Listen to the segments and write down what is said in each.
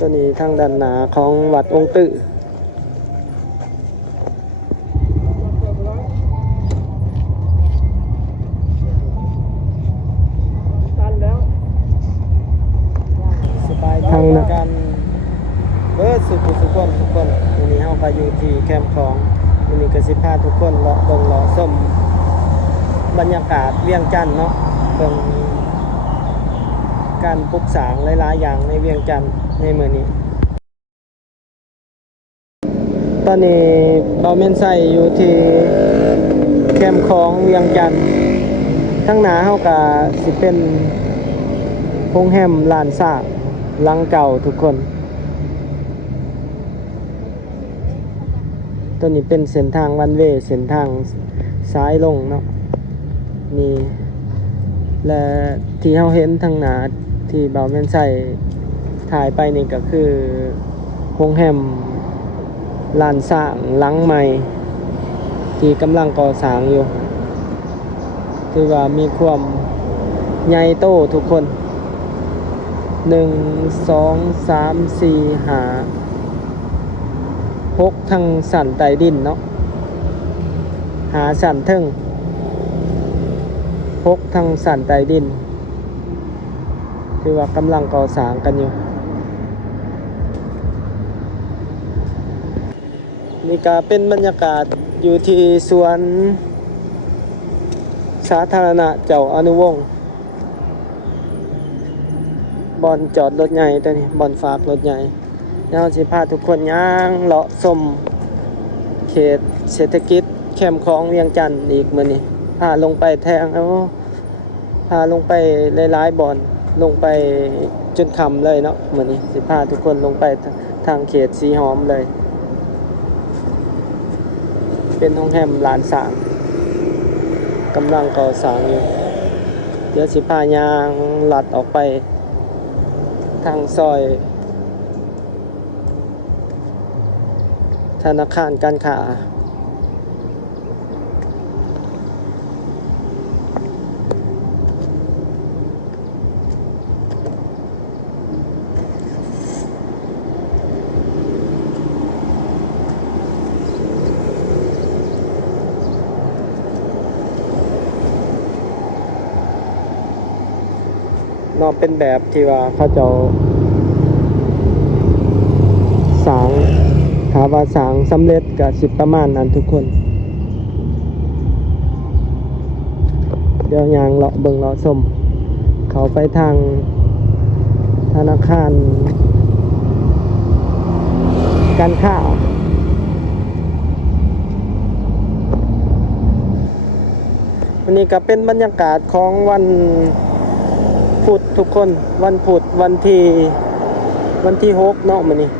ตัวนี้ทางด้านหน้าของวัดองค์ตื้อทางการเบิร์ดสุขุทุกคนวันนี้เฮาก็อยู่ที่แคมป์ของวันนี้ก็สิพาทุกคนเลาะเบิ่งเลาะชมบรรยากาศเวียงจันทน์เนาะเบิ่งการปลูกสร้างหลายๆอย่างในเวียงจันทน์ในมื้อนี้ตอนนี้เราเม่นใส่อยู่ที่แคมป์ของเวียงจันทน์ทั้งหน้าเฮาก็สิเป็นโรงแรมลานซากหลังเก่าทุกคนตัวนี้เป็นเส้นทางวันเวย์เส้นทางซ้ายลงเนาะนี่และที่เราเห็นทางหน้าที่เบาแม่นใส่ถ่ายไปนี่ก็คือโรงแรมลานสร้างหลังใหม่ที่กำลังก่อสร้างอยู่ถือว่ามีความใหญ่โตทุกคน1 2 3 4 5 6ทั้งสันใต้ดินเนาะหาสันเทิง6ทั้งสันใต้ดินคือว่ากำลังก่อสร้างกันอยู่นี่ก็เป็นบรรยากาศอยู่ที่สวนสาธารณะเจ้าอนุวงศ์บ่อนจอดรถใหญ่ตัวนี้บ่อนฝากรถใหญ่เราสิพาทุกคนย่างเลาะชมเขตเศรษฐกิจแคมป์ของเวียงจันทน์อีกมื้อนี้พาลงไปแทงพาลงไปหลายๆบ่อนลงไปจนค่ำเลยเนาะมื้อนี้สิพาทุกคนลงไปทางเขตสีหอมเลยเป็นโรงแรมลานสร้างกำลังก่อสร้างอยู่เดี๋ยวสิพายางลัดออกไปทางซอยธนาคารการค้าเนาะเป็นแบบที่ว่าเขาเจ้าสร้างถ้าว่าสร้างสำเร็จก็สิประมาณนั้นทุกคนเดี๋ยวยางเลาะเบิ่งเลาะชมเขาไปทางธนาคารการค้าวันนี้ก็เป็นบรรยากาศของวันพุธทุกคนวันพุธวันที่6เนาะมื้อนี้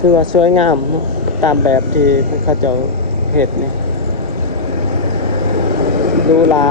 ถือว่าสวยงามตามแบบที่เขาเจ้าเฮ็ดนี่ดูหรา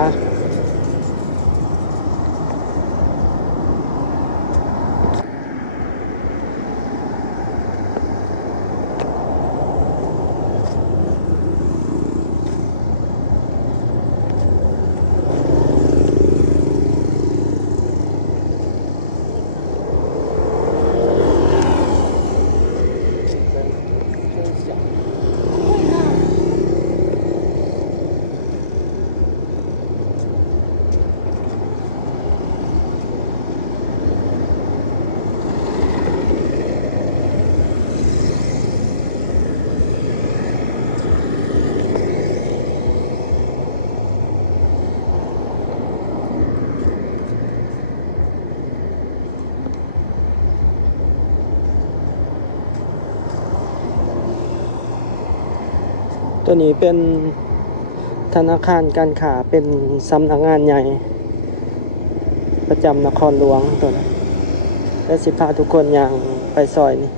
ตัวนี้เป็นธนาคารการค้าเป็นสำนักงานใหญ่ประจำนครหลวงตัวนี้และสิพาทุกคนอย่างไปซอยนี่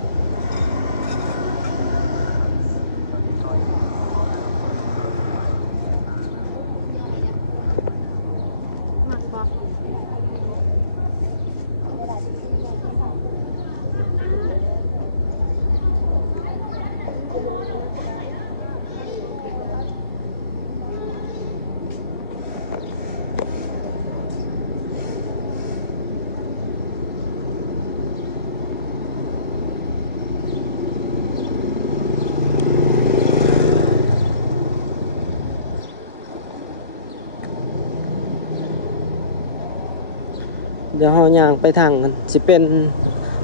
เดี๋ยวเฮาย่างไปทางกันสิเป็น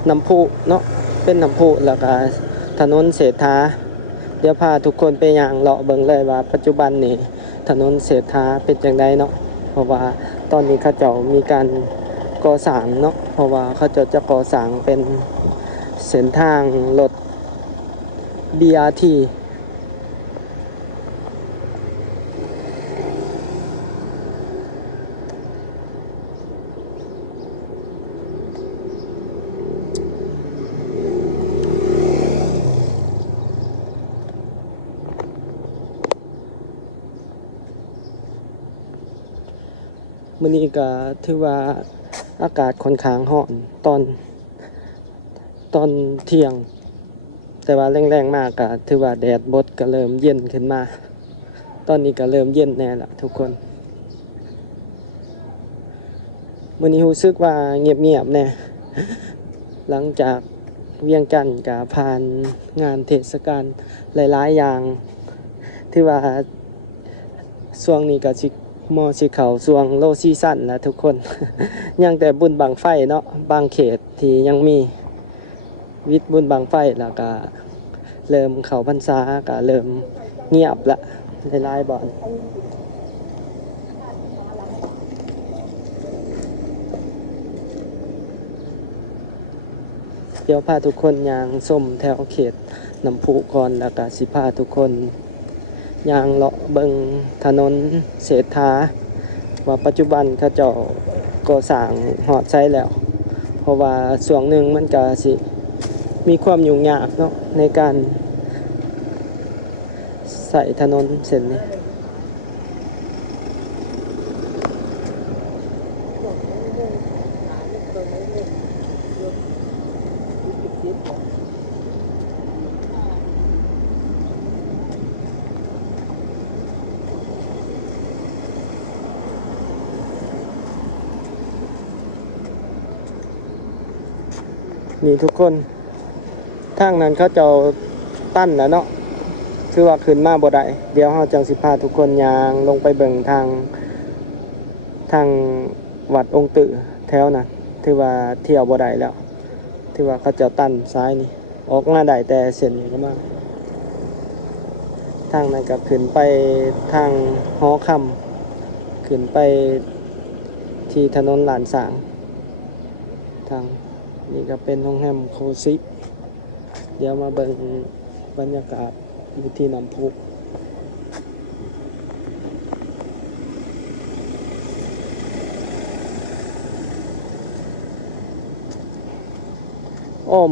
น้ำพุเนาะเป็นน้ำพุแล้วก็ถนนเศรษฐาเดี๋ยวพาทุกคนไปย่างเลาะเบิ่งเลยว่าปัจจุบันนี้ถนนเศรษฐาเป็นจังไดเนาะเพราะว่าตอนนี้เขาเจ้ามีการก่อสร้างเนาะเพราะว่าเขาเจ้าจะก่อสร้างเป็นเส้นทางรถ BRT มื้อนี้ก็ถือว่าอากาศค่อนข้างร้อนตอนเที่ยงแต่ว่าแรงๆมากก็ถือว่าแดดบดก็เริ่มเย็นขึ้นมาตอนนี้ก็เริ่มเย็นแน่ละทุกคนมื้อนี้รู้สึกว่าเงียบๆแน่หลังจากเวียงจันทน์ก็ผ่านงานเทศกาลหลายๆอย่างที่ว่าช่วงนี้ก็สิเข้าช่วงโลซีซั่นแล้วทุกคน ยังแต่บุญบั้งไฟเนาะบางเขตที่ยังมีวิทย์บุญบั้งไฟแล้วก็เริ่มเข้าพรรษาก็เริ่มเงียบละหลายๆบ่อนเดี๋ยวพาทุกคนย่างส้มแถวเขตน้ำพุก่อนแล้วก็สิพาทุกคนย่างเลาะเบิงถนนเศรษฐาว่าปัจจุบันเขาเจ้าก่อสร้างฮอดไซแล้วเพราะว่าช่วงหนึ่งมันก็สิมีความยุ่งยากเนาะในการใส่ถนนเส้นนี้นี่ทุกคนทางนั้นเขาเจ้าตั้นแล้วเนาะคือว่าขึ้นมาบ่ได้เดี๋ยวเราจังสิพาทุกคนย่างลงไปเบิ่งทางวัดองค์ตึแถวนั้นถือว่าเที่ยวบ่ได้แล้วถือว่าเขาเจ้าตั้นซ้ายนี่ออกมาได้แต่เส้นนี้ก็มาทางนั้นก็ขึ้นไปทางหอคำขึ้นไปที่ถนนหลานสางทางนี่ก็เป็นโรงแรมโคซิเดี๋ยวมาเบิ่งบรรยากาศอยู่ที่น้ำพุ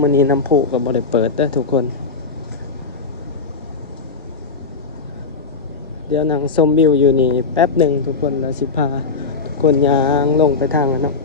มื้อนี้น้ำพุก็บ่ได้เปิดเด้อทุกคนเดี๋ยวนั่งชมวิวอยู่นี่แป๊บหนึ่งทุกคนแล้วสิพาทุกคนย่างลงไปทางนั้นเนาะ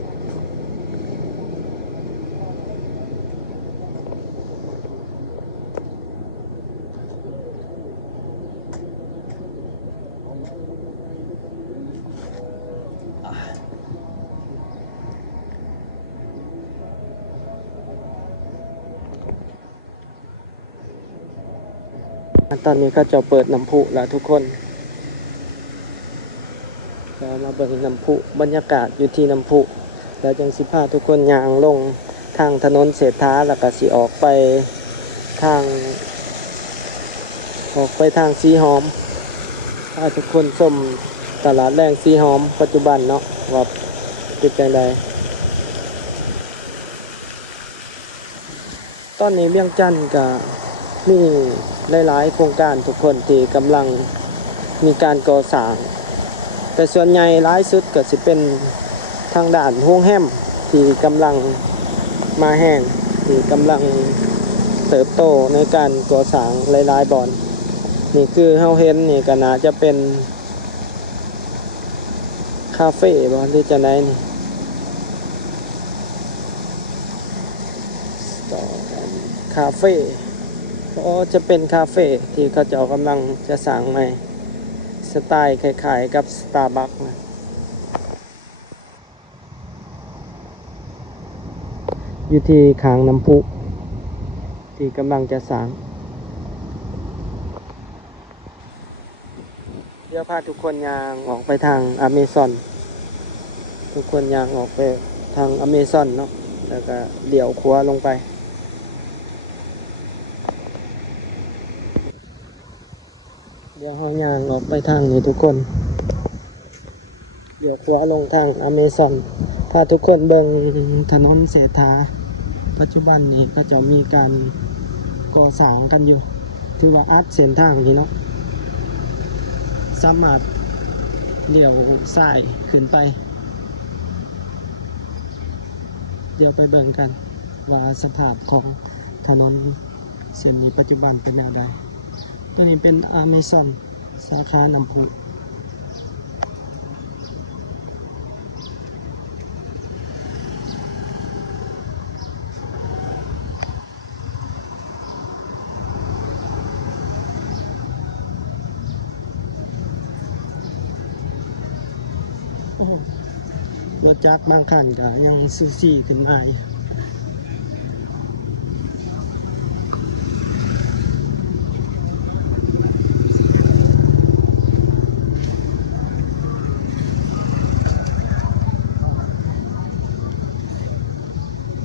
ตอนนี้ก็จะเปิดน้ำพุแล้วทุกคนจะมาเบิ่งน้ำพุบรรยากาศอยู่ที่น้ำพุแล้วจังสิพาทุกคนย่างลงทางถนนเศรษฐาแล้วก็สิออกไปทางสีหอมพาทุกคนชมตลาดแรงสีหอมปัจจุบันเนาะว่าเป็นจังไดตอนนี้เวียงจันทน์ก็มีหลายๆโครงการทุกคนที่กำลังมีการก่อสร้างแต่ส่วนใหญ่หลายสุดก็สิเป็นทางด้านโรงแรมที่กำลังมาแห้งที่กำลังเติบโตในการก่อสร้างหลายๆบ่อนนี่คือเฮาเห็นนี่ก็น่าจะเป็นคาเฟ่บ่หรือจังได๋นี่ คาเฟ่ก็จะเป็นคาเฟ่ที่เขาเจ้ากำลังจะสร้างใหม่สไตล์คล้ายๆกับ Starbucks นะอยู่ที่ขางน้ำพุที่กำลังจะสร้างเดี๋ยวพาทุกคนย่างออกไปทางอเมซอนทุกคนย่างออกไปทางอเมซอนเนาะแล้วก็เดี่ยวขวาลงไปเดี๋ยวเขาย่างออกไปทางนี้ทุกคนเดี๋ยวขวาลงทางอเมซอนพาทุกคนเบิ่งถนนเศรษฐาปัจจุบันนี้ก็จะมีการก่อสร้างกันอยู่ถือว่าอัดเส้นทางนี้เนาะสามารถเลี้ยวซ้ายขึ้นไปเดี๋ยวไปเบิ่งกันว่าสภาพของถนนเส้นนี้ปัจจุบันเป็นแนวใดตัวนี้เป็นอเมซอนสาขาน้ำพุรถจักรบางคันก็ยังซูซี่ขึ้นมา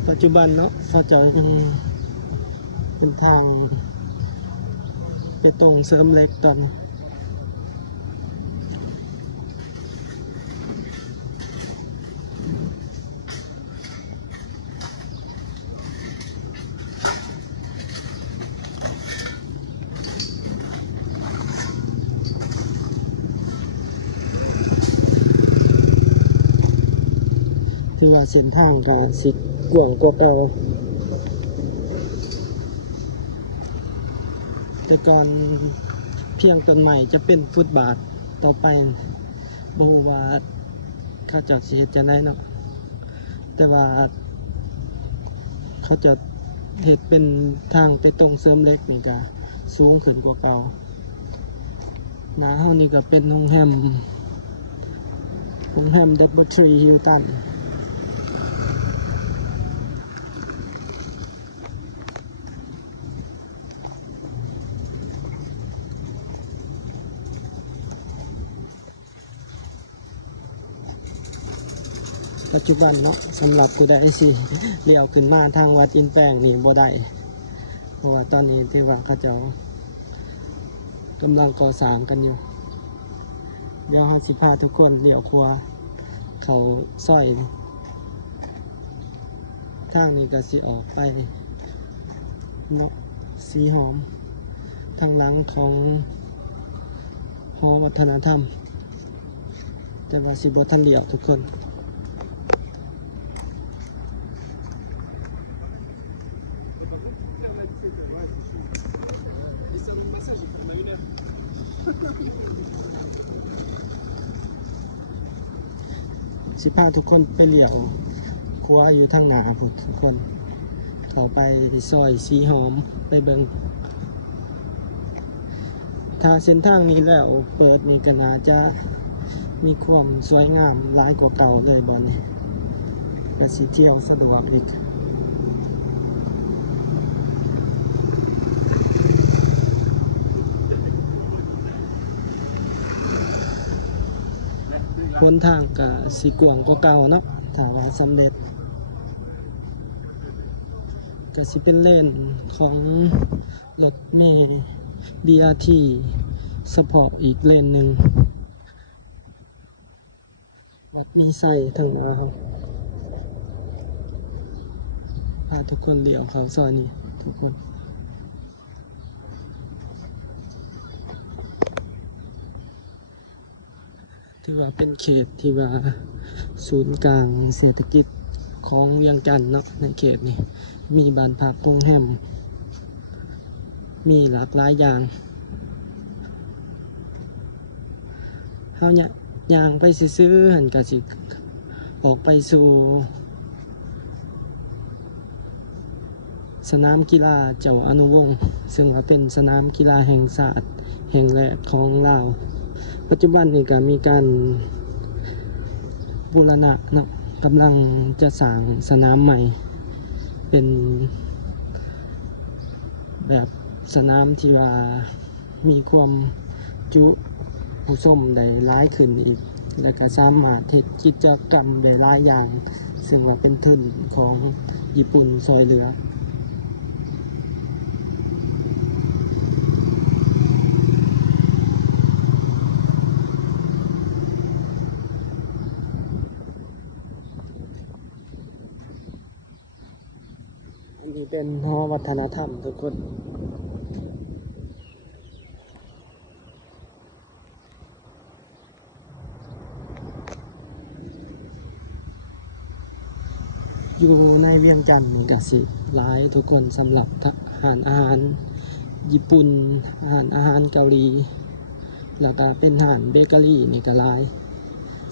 ปัจจุบันเนาะเขาจะยังเป็นทางไปตรงเสริมเหล็กตอนที่ว่าเส้นทางก็สิกว้างกว่าเก่าแต่ก่อนเพียงต้นใหม่จะเป็นฟุตบาทต่อไปบ่ฮู้ว่าเขาจะสิเฮ็ดจังได๋เนาะแต่ว่าเขาจะเฮ็ดเป็นทางไปตรงเสริมเหล็กนี่ก็สูงขึ้นกว่าเก่าหน้าเฮานี่ก็เป็นโรงแรมดับเบิลทรีฮิลตันปัจจุบันเนาะสำหรับผู้ใดสิเลี้ยวขึ้นมาทางวัดอินแปลงนี่บ่ได้เพราะว่าตอนนี้ที่ว่าเขาเจ้ากำลังก่อสร้างกันอยู่เดี๋ยวเราสิพาทุกคนเลี้ยวขวาเขาซอยทางนี้ก็สิออกไปเนาะสีหอมทางหลังของหอวัฒนธรรมแต่ว่าสิบ่ทันเลี้ยวทุกคนสิพาทุกคนไปเลี้ยวครัวอยู่ทางหน้าพุ่นทุกคนเข้าไปซอยสีหอมไปเบิงถ้าเส้นทางนี้แล้วเปิดนี่ก็น่าจะมีความสวยงามหลายกว่าเก่าเลยบ่นี้ก็สิเที่ยวสะดวกอีกหนทางก็สิกว้างกว่าเก่าเนาะถ้าว่าสำเร็จก็สิเป็นเลนของรถเมล์ BRT เฉพาะอีกเลนหนึ่งแบบมีไส้ทั้งหมดครับพาทุกคนเลี้ยวเขาซอยนี้ทุกคนถือว่าเป็นเขตที่ว่าศูนย์กลางเศรษฐกิจของเวียงจันทน์เนาะในเขตนี้มีบ้านพักโรงแรมมีหลากหลายอย่างเฮาเนี่ยย่างไปซื้อๆหันกะสิออกไปสู่ สนามกีฬาเจ้าอนุวงศ์ซึ่งเป็นสนามกีฬาแห่งชาติแห่งแรกของลาวปัจจุบันนี้ก็มีการบูรณะเนาะกำลังจะสร้างสนามใหม่เป็นแบบสนามที่ว่ามีความจุผู้ชมได้หลายขึ้นอีกแล้วก็สามารถเฮ็ดกิจกรรมได้หลายอย่างซึ่งว่าเป็นทุนของญี่ปุ่นซอยเหลืออันนี้เป็นหอวัฒนธรรมทุกคนอยู่ในเวียงจันทน์ก็สิหลายทุกคนสำหรับอาหารญี่ปุ่นอาหารเกาหลีแล้วก็เป็นอาหารเบเกอรี่นี่ก็หลาย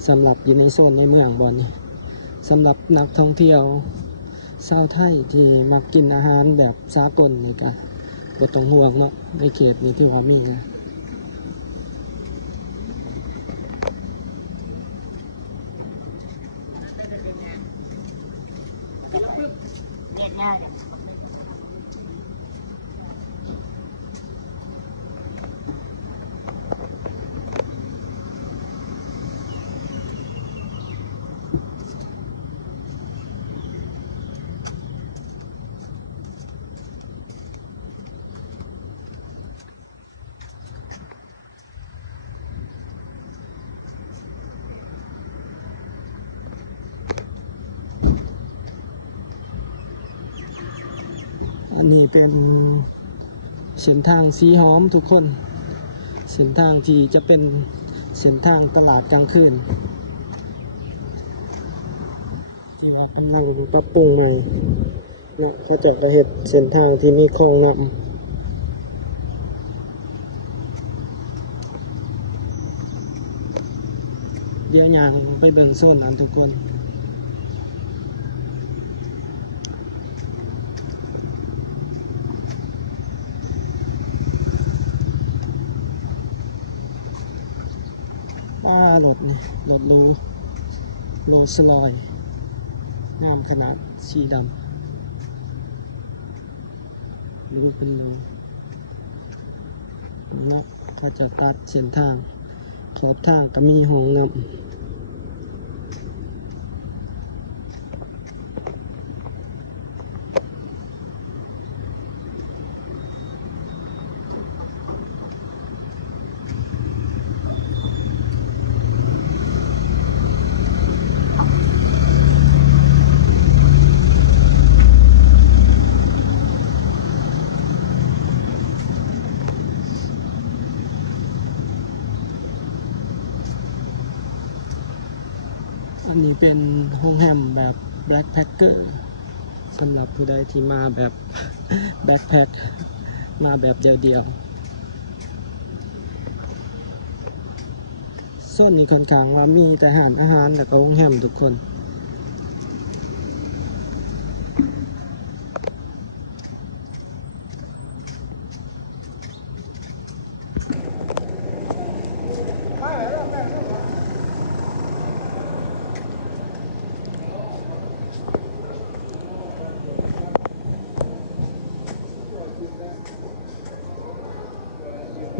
สำหรับอยู่ในโซนในเมืองบอนนี่สำหรับนักท่องเที่ยวชาวไทยที่มักกินอาหารแบบสากลนี่ก็บ่ต้องห่วงเนาะในเขตนี้ที่ว่ามีนะอันนี้เป็นเส้นทางสีหอมทุกคนเส้นทางที่จะเป็นเส้นทางตลาดกลางคืนที่ว่ากำลังปรับปรุงใหม่นะเขาจะกระเฮ็ดเส้นทางที่มีคลองน้ำเดี๋ยวย่างไปเบิ่งโซนนั้นทุกคนรถนี่รถโรลส์รอยซ์งามขนาดสีดำรูเป็นรูเนาะเขาจะตัดเส้นทางขอบทางก็มีห้องน้ำอันนี้เป็นโรงแรมแบบ Backpacker สำหรับผู้ใดที่มาแบบ Backpack มาแบบเดียวๆส่วนนี้ค่อนข้างว่ามีแต่อาหารแล้วก็โรงแรมทุกคน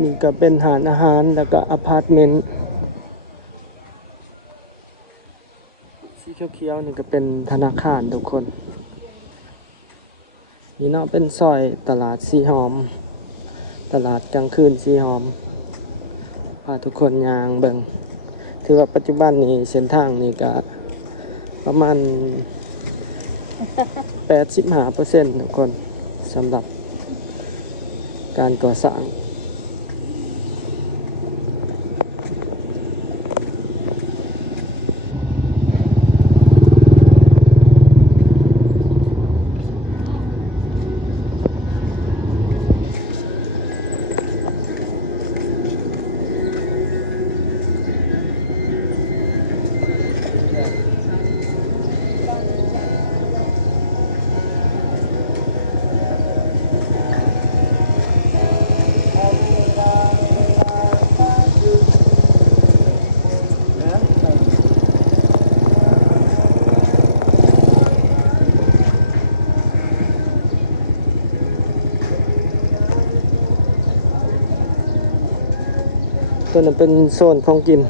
นี่ก็เป็นอาหารแล้วก็อพาร์ตเมนต์สีเขียวๆนี่ก็เป็นธนาคารทุกคนนี่เนาะเป็นซอยตลาดสีหอมตลาดกลางคืนสีหอมพาทุกคนย่างเบิ่งถือว่าปัจจุบันนี้เส้นทางนี่ก็ประมาณ 85% ทุกคนสำหรับการก่อสร้าง ตัวนั้นเป็นโซนของกิน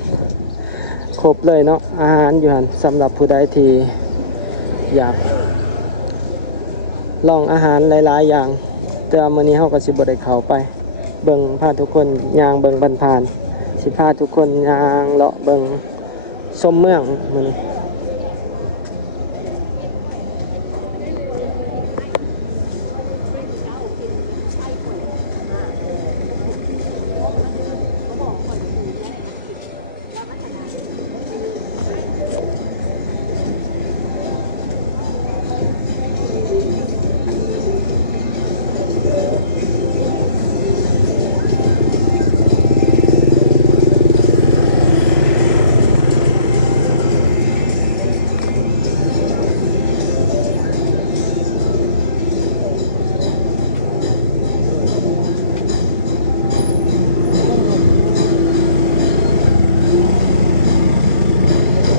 ครบเลยเนาะอาหารอยู่หั่นสำหรับผู้ใดที่อยากลองอาหารหลายๆอย่างแต่ว่ามื้อนี้เฮาก็สิบ่ได้เข้าไปเบิ่งพาทุกคนย่างเบิ่งผ่านๆสิพาทุกคนย่างเลาะเบิ่งชมเมืองมื้อนี้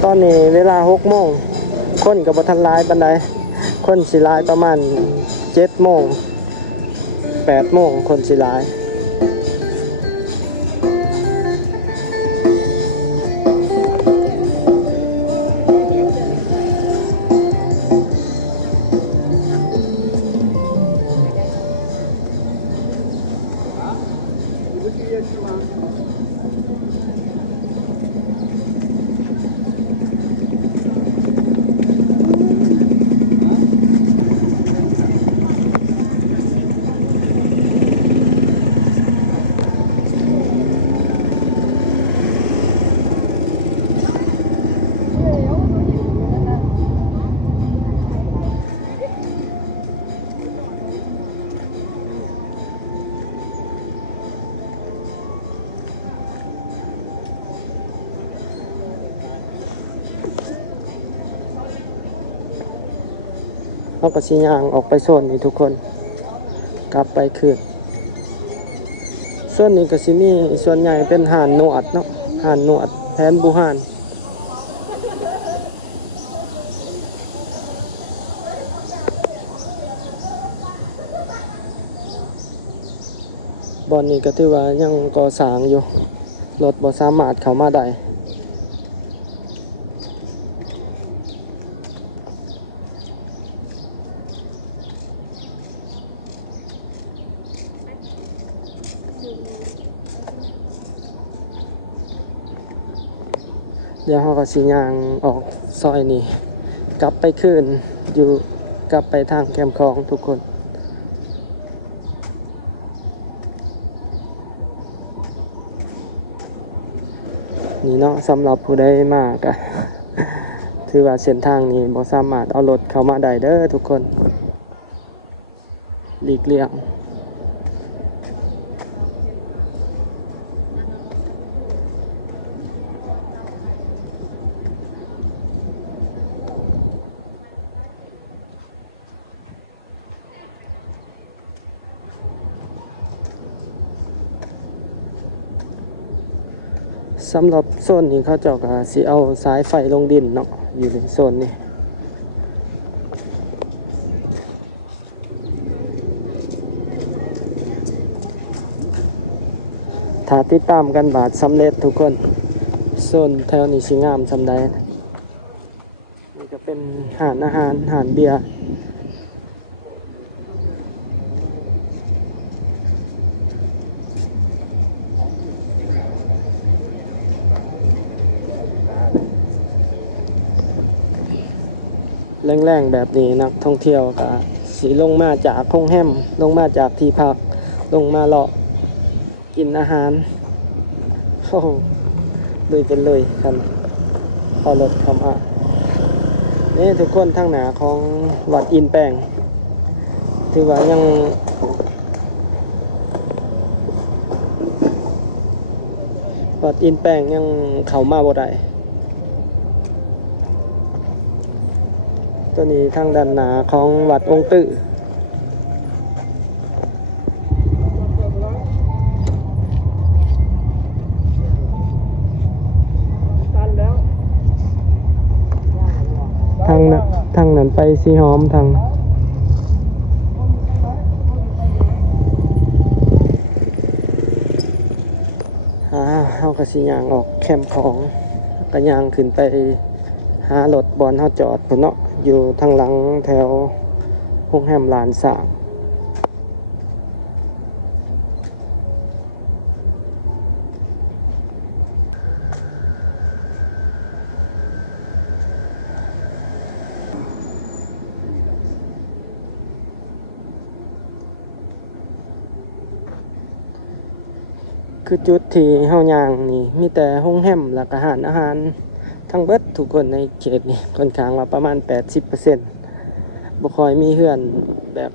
ตอนนี้เวลา6โมงคนก็บ่ทันหลายปานใดคนสิหลายประมาณ7โมง8โมงคนสิหลายเราก็สิย่างออกไปโซนนี้ทุกคนกลับไปคืนโซนนี้ก็สิมีส่วนใหญ่เป็นห่านนวดเนาะห่านนวดแผนบูห่านบ่อนนี้ก็ถือว่ายังก่อสร้างอยู่รถบ่สามารถเข้ามาได้เดี๋ยวเราก็สิย่างออกซอยนี้กลับไปคืนอยู่กลับไปทางแคมป์คลองทุกคนนี่เนาะสำหรับผู้ใดมากอะถือว่าเส้นทางนี้บ่สามารถเอารถเข้ามาได้เด้อทุกคนหลีกเลี่ยงสำหรับโซนนี้เขาเจ้าก็สิเอาสายไฟลงดินเนาะอยู่ในโซนนี้ถ้าติดตามกันบาทสำเร็จทุกคนโซนแถวนี้สิงามสำใดนี่ก็เป็นหาดอาหารหาดเบียร์แรงๆแบบนี้นักท่องเที่ยวก็สิลงมาจากโรงแรมลงมาจากที่พักลงมาเลาะกินอาหารโอ้โหเลยเป็นเลยกันเอารถเข้ามานี่ทุกคนทางหน้าของวัดอินแปงถือว่ายังวัดอินแปงยังเข้ามาบ่ได้ตัวนี้ทางด้านหน้าของวัดองค์ตื้อทางนั้นไปสีหอมทางห เฮาก็สิย่างออกแคมป์ของก็ย่างขึ้นไปหารถบอนเฮาจอดพุ่นเนาะอยู่ทางหลังแถวโรงแรมลานสร้างคือจุดที่เฮาย่างนี่มีแต่โรงแรมแล้วก็ร้านอาหารทั้งเบิดทุกคนในเขตนี่ค่อนข้างว่าประมาณ 80% บ่ค่อยมีเฮือนแบบ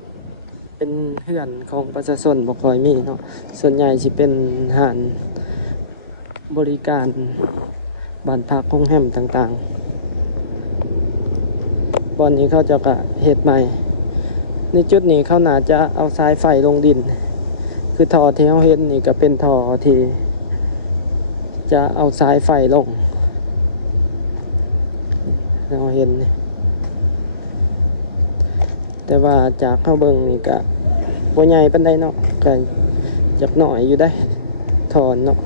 เป็นเฮือนของประชาชนบ่ค่อยมีเนาะส่วนใหญ่สิเป็นร้านบริการบ้านพักโรงแรมต่างๆบ่อนนี้เขาเจ้าก็เฮ็ดใหม่ในจุดนี้เขาน่าจะเอาสายไฟลงดินคือท่อที่เราเห็นนี่ก็เป็นท่อที่จะเอาสายไฟลงเราเห็นนี่แต่ว่าจากเข้าเบิ่งนี่ก็บ่ใหญ่ปานใดเนาะก็จักหน่อยอยู่ได้ถอนเนาะ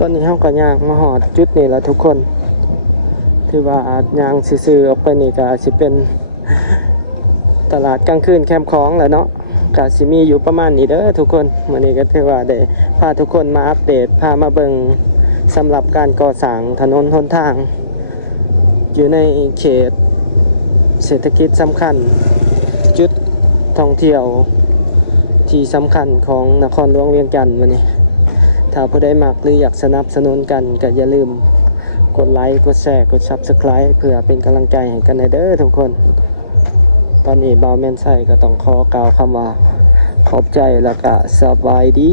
ตอนนี้เฮาก็ย่างมาฮอดจุดนี้แล้วทุกคนถือว่าย่างซื่อๆออกไปนี่ก็สิเป็นตลาดกลางคืนแคมป์ของแหละเนาะก็สิมีอยู่ประมาณนี้เด้อทุกคนมื้อนี้ก็ถือว่าได้พาทุกคนมาอัปเดตพามาเบิ่งสำหรับการก่อสร้างถนนหนทางอยู่ในเขตเศรษฐกิจสำคัญจุดท่องเที่ยวที่สำคัญของนครหลวงเวียงจันทน์มื้อนี้ถ้าผู้ใดมักหรืออยากสนับสนุนกันก็อย่าลืมกดไลค์กดแชร์กด Subscribe เพื่อเป็นกำลังใจให้กันเด้อทุกคนตอนนี้บ่าวแม่นไส้ก็ต้องขอกล่าวคำว่าขอบใจแล้วก็สบายดี